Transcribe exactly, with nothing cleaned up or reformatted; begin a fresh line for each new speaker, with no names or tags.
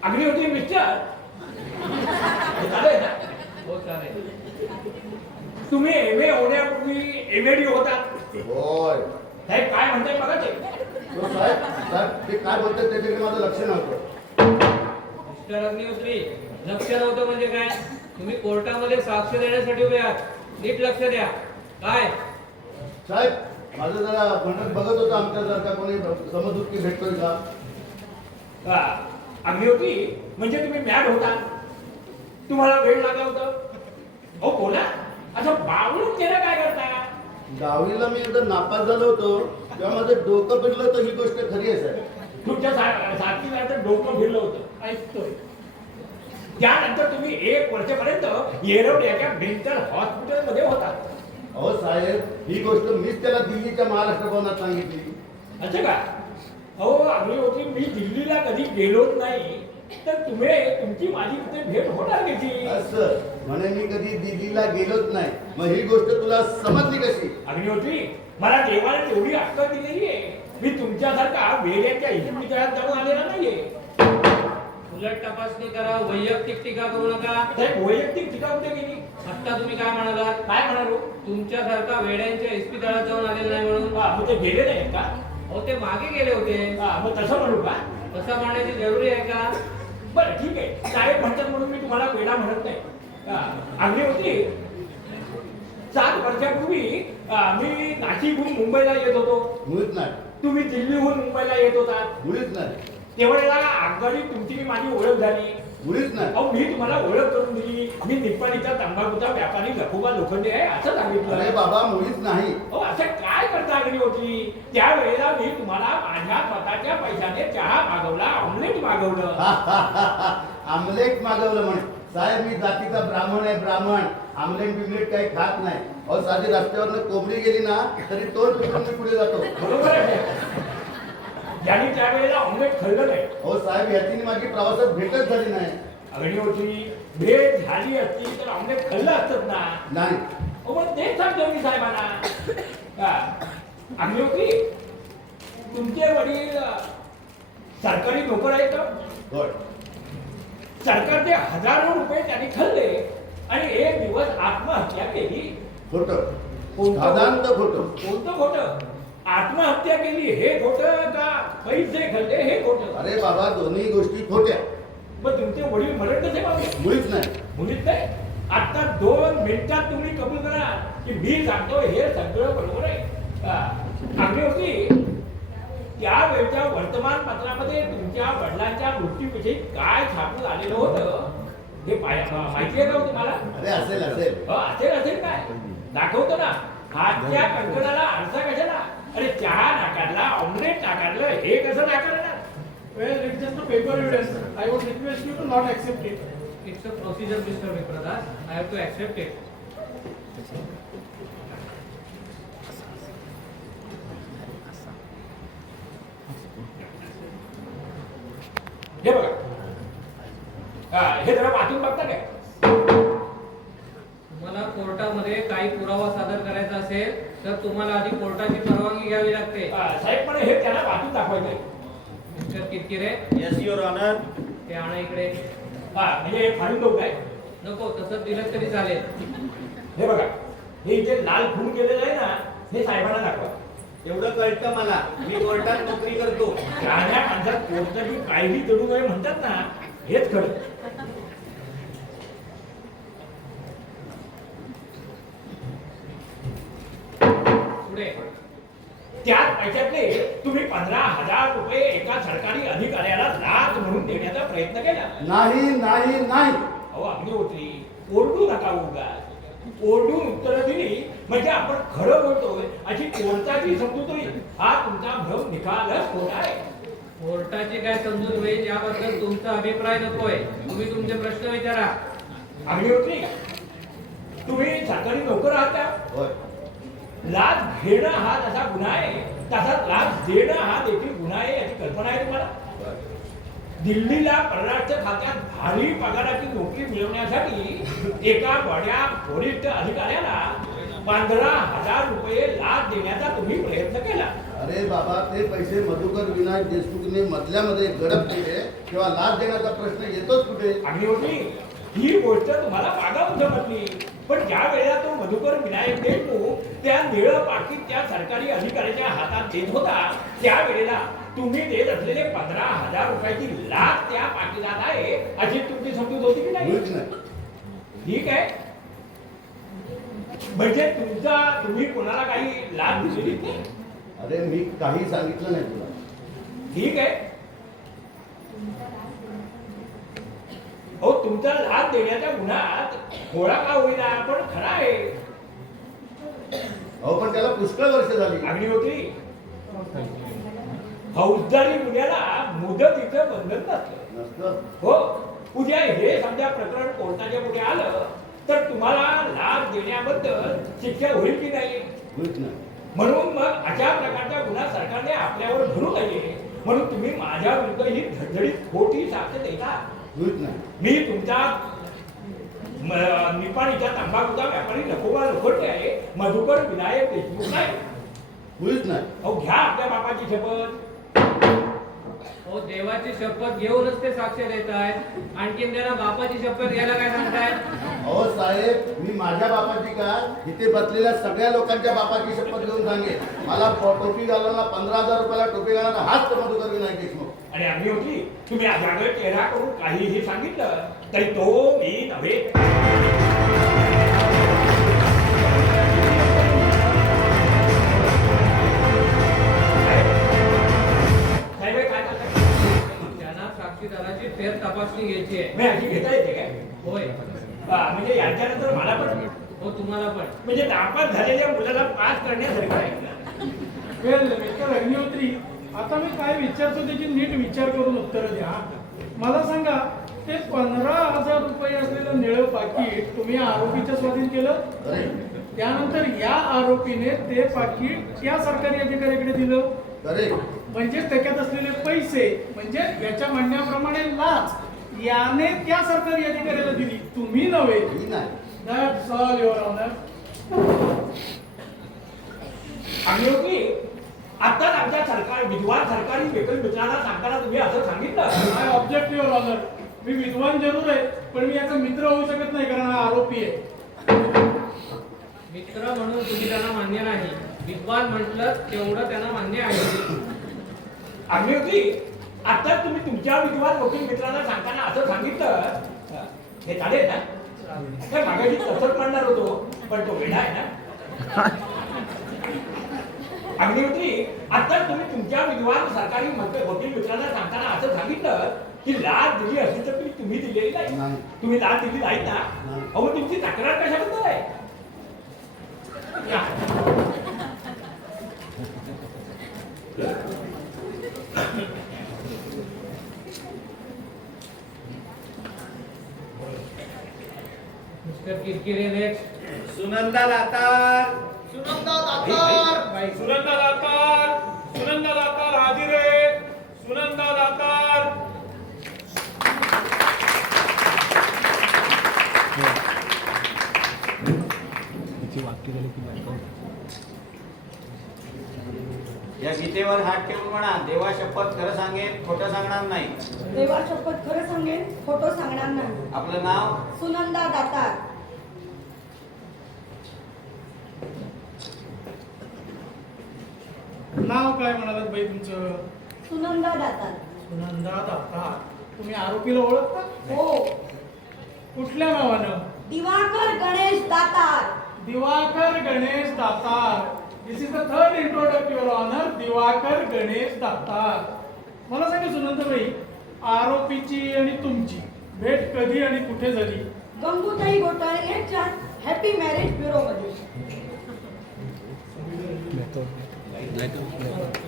अग्नी होती मिस्टर चालेल ना?
हो चालेल.
तुम्ही एम ए होण्यापूर्वी एम ए डी होता.
होय.
साहेब काय म्हणताय बघा ते.
हो साहेब, साहेब ते काय बोलतात त्याच्याकडे माझं लक्ष नव्हतं.
मिस्टर अग्निहोत्री, लक्ष नव्हतं म्हणजे काय? तुम्ही कोर्टामध्ये साक्ष देण्यासाठी उभे आहात. नीट लक्ष द्या. काय
साहेब माझं जरा म्हणत बघत होतं आमच्या जर का कोणी समजूतकी भेटतोय का.
हा, अग्नी होती म्हणजे तुम्ही मॅड होता. तुम्हाला वेळ लागला होता. हो बोला. असं बावळून केलं काय करता?
दहावीला मी एकदा नापास झालो होतो तेव्हा माझं डोकं फिरलं तर ही गोष्ट खरी आहे साहेब.
तुमच्या सा- साथीला तर डोकं फिरलं होतं ऐकतोय. त्यानंतर तुम्ही एक वर्षापर्यंत येरवड्याच्या मेंटल हॉस्पिटलमध्ये होता.
अहो साहेब ही गोष्ट मीच त्याला दिल्लीच्या महाराष्ट्र भवनात सांगितली.
अच्छा का? अहो अग्नी होती मी दिल्लीला कधी गेलोच नाही तर तुम्ही तुमची माझी तिथे भेट होणार कशी?
असं म्हणे मी कधी दिल्लीला गेलोच नाही. मग ही गोष्ट तुला समजली कशी?
अग्नी होती मला देवाने तेवढी अक्कल दिलेली आहे. मी तुमच्यासारखा वेड्याच्या इस्पितळात जाऊन आलेला नाहीये.
उलट तपासणी करा, वैयक्तिक टीका करू नका.
साहेब वैयक्तिक टीका कुठे गेली?
आता तुम्ही काय म्हणालात?
काय म्हणालो?
तुमच्यासारखा वेड्यांच्या इस्पितळात जाऊन आलेला नाही म्हणून.
हा, मग ते गेले नाही का?
अहो ते मागे गेले होते.
हा, मग तसं म्हणू का?
तसं म्हणण्याची जरुरी आहे का?
बरं ठीक आहे. साहेब म्हणतात म्हणून मी तुम्हाला वेडा म्हणत नाही. हा, अग्नी होती सात वर्षापूर्वी अं, मी नाशिकहून मुंबईला येत होतो.
मुळीच नाही.
तुम्ही दिल्लीहून मुंबईला येत होता.
मुळीच नाही.
तेवढ्याला आगगाडी तुमची माझी ओळख झाली.
मुळीच नाही.
अहो मी तुम्हाला ओळख करून दिली. मी निप्पाणीचा तंबाखूचा व्यापारी लखुबा लोखंडे आहे असं
अरे
सांगितलं.
बाबा मुळीच नाही.
अहो असं काय करता अग्नी होती? त्यावेळेला मी तुम्हाला माझ्या स्वतःच्या पैशाने चहा मागवला, ऑमलेट मागवलं.
आमलेट मागवलं म्हणे. साहेब मी जातीचा ब्राह्मण आहे. ब्राह्मण आमलेट बिमलेट काही खात नाही. अहो साधी रस्त्यावरनं कोंबडी गेली ना तरी तोच पिकून मी पुढे जातो.
बरोबर आहे. ज्यांनी त्यावेळेला ऑमलेट खाल्लं नाही.
अहो साहेब याची माझी प्रवासात भेटच झाली नाही.
अग्नी होती भेट झाली असती तर ऑमलेट खाल्लं असतं ना.
नाही.
अहो मग तेच सांगतो मी साहेबांना. हा. अग्नी होती तुमचे वडील अ, सरकारी नोकर आहेत का?
होय.
सरकारचे हजारो रुपये त्यांनी खाल्ले आणि एक दिवस आत्महत्या केली.
खोटं.
कोणतं?
साधारणतः खोटं.
कोणतं खोटं? आत्महत्या केली हे खोटं का पैसे खाल्ले हे खोटं?
अरे बाबा दोन्ही गोष्टी खोट्या.
मग तुमचे वडील मरण कसे पावले?
मुळीच नाही.
मुलीच नाही. आता दोन मिनिटात तुम्ही कबूल करा की मी सांगतो हे सगळं बरोबर आहे. हा. अग्नी होती त्यावेळच्या वर्तमानपत्रामध्ये तुमच्या वडिलांच्या मृत्यूविषयी काय छापून आलेलं होतं हे पाय- माहिती आहे का हो तुम्हाला?
अरे असेल असेल.
हो, असेल असेल काय दाखवतो ना. हातच्या कंकणाला आरसा कशाला? अरे चहा नाकारला, ऑमलेट नाकारलं, हे कसं नाकारणार?
Well, it's just a paper evidence. I would request you to not accept it.
It's a procedure mister Vipradas. I have to accept it.
हे बघा. हा, हे जरा वाचून बघता काय?
तुम्हाला कोर्टामध्ये काही पुरावा सादर करायचा असेल तर तुम्हाला आधी कोर्टाची परवानगी घ्यावी लागते.
हा, साहेब पण हे त्याला वाचून दाखवायचं आहे.
Mister Kirkire,
Yes, Your Honor.
ते आणा इकडे.
हा, म्हणजे हे फाडून देऊ काय?
नको, तसं दिलं तरी चालेल.
हे बघा. हे इथे लाल खून केलेलं आहे ना हे साहेबांना दाखवा.
एवढं कळतं मला. मी कोर्टात नोकरी करतो.
राहण्या माणसात कोणतंही काहीही जडू नये म्हणतात ना हेच खरं.
पुढे.
त्याच पैशातले तुम्ही पंधरा हजार रुपये एका सरकारी अधिकाऱ्याला लाच म्हणून देण्याचा प्रयत्न केला.
नाही नाही नाही.
अहो अग्नी होती ओरडू नका उगाच. ओरडून उत्तरं दिली म्हणजे आपण खरं बोलतोय अशी कोर्टाची समजूत होईल. हा तुमचा भ्रम निकालच होत आहे.
कोर्टाची काय समजूत होईल याबद्दल तुमचा अभिप्राय नकोय. तुम्ही तुमचे प्रश्न विचारा.
अग्नी होती तुम्ही सरकारी नोकर आहात का?
होय.
लाच घेणं हा जसा गुन्हा आहे तसाच लाच देणं हा देखील गुन्हा आहे याची कल्पना आहे तुम्हाला? दिल्लीला परराष्ट्र खात्यात भारी पगाराची नोकरी मिळवण्यासाठी एका बड्या वरिष्ठ अधिकाऱ्याला पंधरा हजार रुपये लाच देण्याचा तुम्ही प्रयत्न केला.
अरे बाबा ते पैसे मधुकर विनायक देशमुखने मधल्यामध्ये गडप केले तेव्हा लाच देण्याचा प्रश्न येतोच कुठे?
अग्निहोत्री, ही गोष्ट तुम्हाला मागावून जमतली, पण ज्या वेळेला तो मधुकर विनायक देशमुख त्या निळं पाकीट त्या सरकारी अधिकाऱ्याच्या हातात देत होता, त्या वेळेला तुम्ही देत असलेले पंधरा हजार रुपयाची लाच त्या पाकिटात आहे अशी तुमची समजूत होती की नाही?
मुळीच नाही.
ठीक आहे, म्हणजे तुमचा तुम्ही कोणाला काही लाच दिलेली नाही?
अरे मी काही सांगितलं नाही तुला.
ठीक आहे, हो तुमचा लाच देण्याच्या गुन्ह्यात थोडा का होईना पण खरा आहे.
अहो पण त्याला पुष्कळ वर्ष झाली.
अग्निहोत्री, फौजदारी गुन्ह्याला मुदतीचं बंधन नसतं.
नसतं.
हो, उद्या हे समजा प्रकरण कोर्टाच्या पुढे आलं तर तुम्हाला लाच देण्याबद्दल शिक्षा होईल की नाही?
मुळीच नाही.
म्हणून मग अशा प्रकारचा गुन्हा सरकारने आपल्यावर धरू नये म्हणून तुम्ही माझ्या विरुद्ध ही धडधडीत खोटी साक्ष देता.
मुळीच नाही.
मी तुमचा म- निपाणीच्या तंबाखूचा व्यापारी नकोबा लोखंडे आहे, मधुकर विनायक देशमुख नाही.
मुळीच नाही.
अहो घ्या आपल्या बापाची शपथ.
हो देवाची शपथ घेऊनच ते साक्ष देत आहेत, आणखीन त्यांना बापाची शपथ घ्यायला काय सांगतायत?
अहो साहेब, मी माझ्या बापाची का इथे बसलेल्या सगळ्या लोकांच्या बापाची शपथ घेऊन सांगेन. मला प- टोपी घालायला पंधरा हजार रुपयाला टोपी घालायला हाच तर मधुकर विनायक देशमुख.
आणि आम्ही होती तुम्ही अजागर चेहरा करून काहीही सांगितलं तरी तो मी नव्हे. साहेब, हे काय करताय?
त्यांना साक्षीदाराची फेर तपासणी घ्यायची आहे.
मी अशी घेता येते काय?
होय.
हा, म्हणजे यांच्यानंतर मला पण
हो तुम्हाला पण.
म्हणजे नापास झालेल्या मुलाला पास करण्यासारखं आहे.
वेल मिस्टर अग्निहोत्री, आता मी काय विचारतो त्याची नीट विचार करून उत्तर द्या. मला सांगा, ते पंधरा हजार रुपये असलेलं निळं पाकिट तुम्ही आरोपीच्या स्वाधीन केलं.
अरे
त्यानंतर या आरोपीने ते पाकिट या सरकारी अधिकाऱ्याकडे दिलं.
अरे
म्हणजे त्याच्यात असलेले पैसे म्हणजे याच्या म्हणण्याप्रमाणे लाच याने त्या सरकारी अधिकाऱ्याला दिली, तुम्ही नव्हे.
मी नाही.
That's all your honour.
आम्ही होती आताच आमच्या सरकार विद्वान सरकारी वेतन मित्रांना सांगताना तुम्ही असं सांगितलं.
I object your honour. मी विद्वान जरूर आहे, पण मी याचा मित्र होऊ शकत नाही कारण हा आरोपी आहे.
मित्र म्हणून तुम्ही त्यांना मान्य नाही, विद्वान म्हटलं तेवढं त्यांना मान्य आहे.
आम्ही होती आताच तुम्ही तुमच्या विद्वान वकील मित्रांना सांगताना असं सांगितलं. हे चालेल ना? काय मागाशी तसंच म्हणणार होतो पण तो वेडा आहे ना. अग्निहोत्री, आताच तुम्ही तुमच्या विद्वान सरकारी मत- वकील मित्रांना सांगताना असं सांगितलं की लाच दिली असली तर तुम्ही तुम्ही दिलेली नाही.
नाही.
तुम्ही लाच दिली नाही ना?
नाही.
अहो तुमची तक्रार कशाबद्दल आहे? या.
Mister Kirkire next.
सुनंदा दातार.
सुनंदा दातार
सुनंदा दातार, सुनंदा दातार हाजीर आहे. सुनंदा दातार.
या गीतेवर हात ठेवून म्हणा, देवा शपथ खरं सांगेन, खोटं सांगणार नाही.
देवा शपथ खरं सांगेन, खोटं सांगणार नाही.
आपलं नाव?
सुनंदा दातार.
नाव काय म्हणालात बाई तुमचं?
सुनंदा दातार.
सुनंदा दातार. तुम्ही आरोपीला ओळखता?
हो.
कुठल्या नावानं?
Diwakar Ganesh Datar.
Diwakar Ganesh Datar. This is the third introduct your honour. Diwakar Ganesh Datar. मला सांगा सुनंदाबाई, आरोपीची आणि तुमची भेट कधी आणि कुठे झाली?
गंगूताई घोटाळे यांच्या हॅपी मॅरेज ब्युरो मध्ये.